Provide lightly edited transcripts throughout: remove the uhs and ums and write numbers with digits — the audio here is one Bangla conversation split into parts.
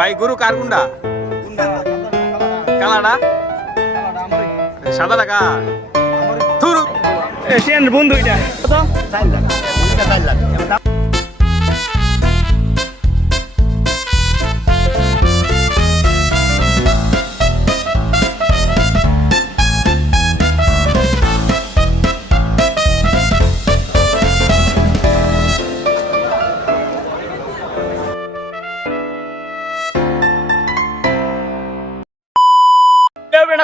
ভাই গরু কার গুন্ডা? কালাডা সাদা টাকা বন্ধু এটা কত? 4 লাখ 4 লাখ।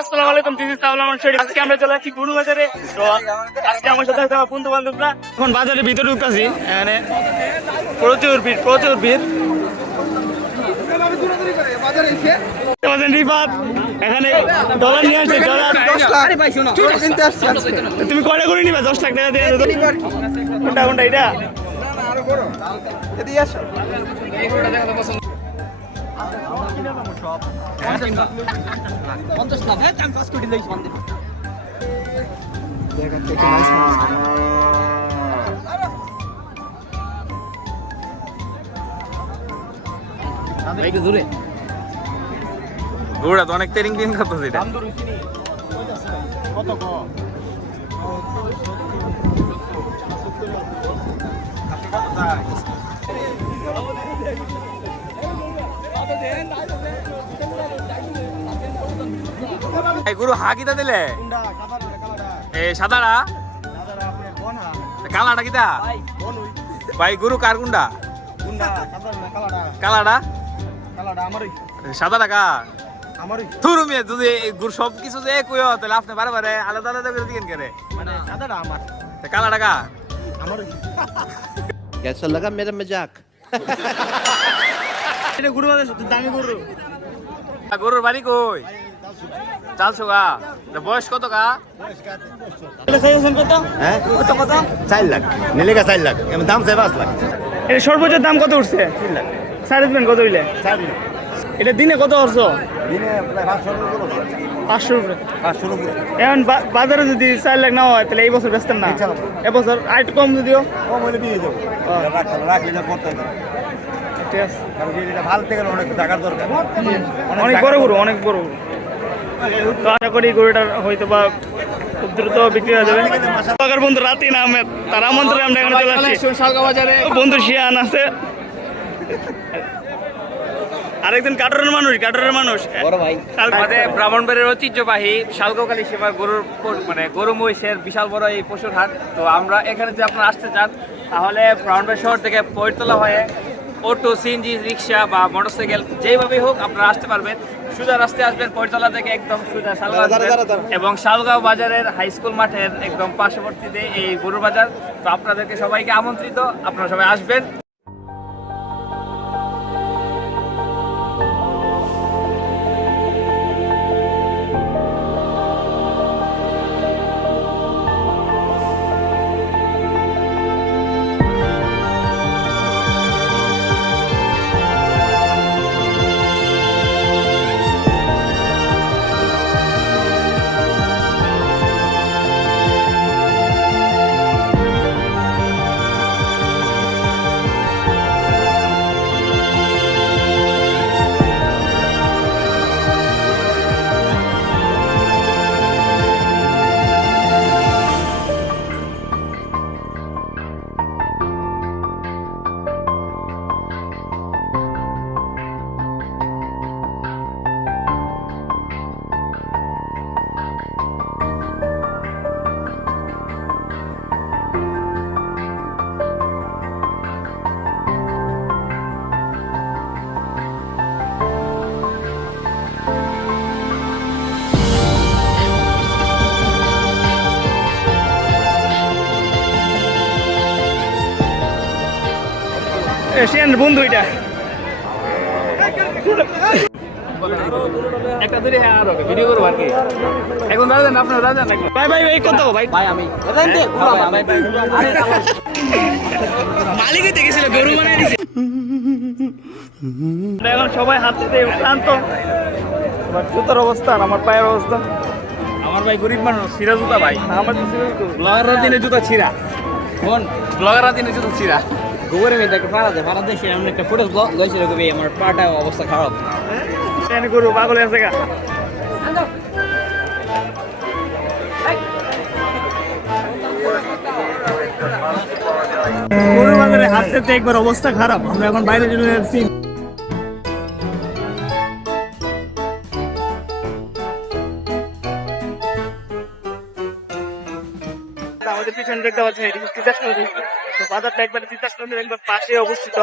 আসসালামু আলাইকুম, দিস ইজ সাউলামান শরীফ। আজকে আমরা চলে আসছি গরু বাজারে। তো আজকে আমার সাথে আছে বন্ধু বান্ধবরা। এখন বাজারের ভিতরে ঢুকতেছি, এখানে প্রচুর ভিড়। রিফাত এখানে ডলার নিয়ে আসছে, ডলার 10 লাখ। তুমি কয়টা করে নিবা? 10 লাখ টাকা দিয়ে কোনটা কোনটা এটা? গরুটা তো অনেক তেরিং দিন করতেছে এটা। গরু হাকিতা দিলে সাদাটা কালাটা কিতা? ভাই গরু কার গুন্ডা? কালাটা সাদা টাকা থুরু মিয়া। যদি গুড় সব কিছু যে কই তাহলে আপনি বারে বারে আলাদা আলাদা করে দিকেন কেন? কালা টাকা कैसा लगा मेरा मजाक? এটা গরু বাজার দামি গরু। গরুর বাড়ি কই? চালছো গা? বয়স কত গা? এটা সাইজেশন কত? হ্যাঁ কত কত? 4 লাখ नीले का 4 लाख এর দাম 5 লাখ। এটা সর্বোচ্চ দাম কত উঠছে? 3 লাখ। সাইজ পেন কত হইলে? 4 লাখ এটা দিনে কত অর্থ? দিনে প্রায় 500 টাকা। 500 উপরে। 500 টাকা। এখন বাজারে যদি 4 লাখ না হয় তাহলে এই বছর বেচতেন না? এবছর আর একটু কম যদিও। কম হলে দিয়ে দেব। রাখলে না করতে হবে। ঠিক আছে, কারণ এটা ভালো থেকে অনেক টাকার দরকার। অনেক বড় গরু, অনেক বড় গরু। তো আশা করি গরুটার হয়তো বা খুব দ্রুত বিক্রি হয়ে যাবে। বন্ধু রাতিন আহমেদ, তার আমন্ত্রণে আমরা এখানে চলে আসছি বাজারে। বন্ধু শিয়ান আছে, আরেকজন কাটরের মানুষ বড় ভাই। আমাদের ব্রাহ্মণবাড়ির ঐতিহ্যবাহী শালগোকালী সেবার গরুর মানে গরু মহিষের বিশাল বড় এই পশুর হাট। তো আমরা এখানে যদি আপনারা আসতে চান তাহলে ব্রাহ্মণবাড়ি শহর থেকে পৈরতলা হয়ে অটো, সিএনজি, রিক্সা বা মোটরসাইকেল যেভাবেই হোক আপনারা আসতে পারবেন। সোজা রাস্তায় আসবেন পৈরতলা থেকে একদম সোজা শালগাঁও এবং শালগাঁও বাজারের হাই স্কুল মাঠের একদম পার্শ্ববর্তীতে এই গরুর বাজার। তো আপনাদেরকে সবাইকে আমন্ত্রিত, আপনারা সবাই আসবেন। এশিয়ান বন্ধু এটা একটা ধরে হ্যাঁ আর ভিডিও করবো আর কি। এখন দাদা আপনার দাদা নাকি? ভাই ভাই ভাই কত ভাই? ভাই আমি মালিকই দেখেছিল গরু বানিয়ে দিছে। এখন সবাই হাতে ক্লান্ত, জুতার অবস্থা আর আমার পায়ের অবস্থা। আমার ভাই গরিব মানুষ, ছিঁড়া জুতা ভাই। আমার তো ছিল তো ব্লগাররা দিনে জুতা ছিঁড়া, কোন ব্লগাররা দিনে জুতা ছিঁড়া। গোবরের মধ্যে একটা পাড়া দেয় সে এমন একটা ফুটেজ লইছে রকম আমার পাটা অবস্থা খারাপ। গরু পাগল আছে গা। গরু বাজারে হাঁটতে একবার অবস্থা খারাপ, আমরা এখন বাইরে চলে যাচ্ছি। আমাদের পিছনে দেখতে পাচ্ছেন এটি তিতাস নদী। তো বাজারটা একবার তিতাস নদীর একবার পাশে অবস্থিত।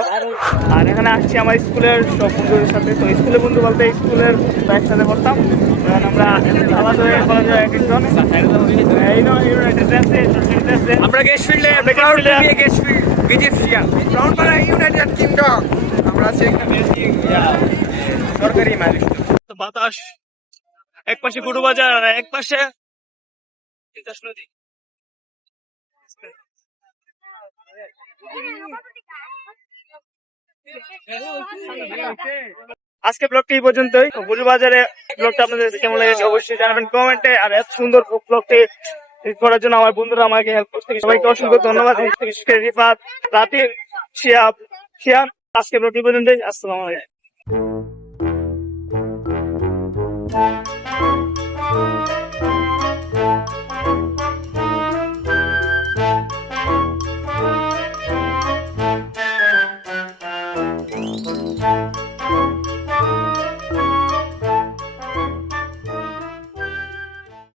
আর এখানে আসছি আমার স্কুলের সব বন্ধুদের সাথে। তো স্কুলের বন্ধু বলতে স্কুলের একসাথে পড়তাম। কারণ আমরা আলাদা হয়ে কলেজে এক একজন আমরা গেস্ট ফিল্ডে ইজিপশিয়ান ব্রাউনবাড়া ইউনাইটেড কিংডম আমরা আছি এখানে সরকারি মালিক। বাতাস, এক পাশে গরু বাজার আর এক পাশে তিতাস নদী। আজকে ব্লগটি এই পর্যন্তই। গরু বাজারে ব্লগটা আপনাদের কেমন লেগেছে অবশ্যই জানাবেন কমেন্টে। আর এত সুন্দর ব্লগটি করার জন্য আমার বন্ধুরা আমাকে হেল্প করতে সবাইকে অসংখ্য ধন্যবাদ। রিফাত, রাতির, শিয়াব, শিয়ান। আজকে ব্লগটি এই পর্যন্তই। আসসালামু আলাইকুম।